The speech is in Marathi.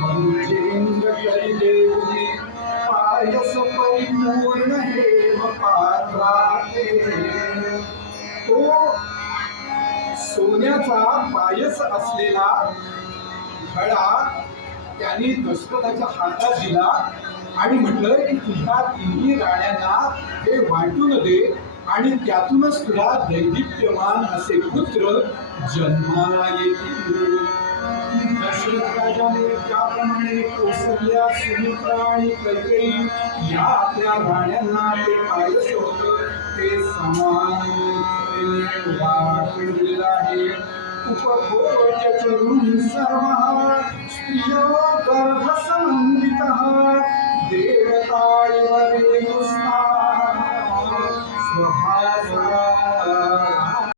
मनुजेंद्र करिदेवी पायस परिपूर्ण हेम पात्राते. तो सोन्याचा पायस असलेला घडा त्याने दशरथाच्या हातात दिला आणि म्हटलं की तुझ्या तिन्ही राण्यांना हे वाटून दे आणि त्यातूनच तुला दैदिप्यमान असे पुत्र जन्माला येतील. दशरथ राजाने त्याप्रमाणे कौसल्या, सुमित्रा आणि कैकेयी या आपल्या राण्यांना ते पायस होतं ते समान वाटून दिलेलं आहे. उपभोग्य करून सर्व स्त्रियो गर्भसंधाने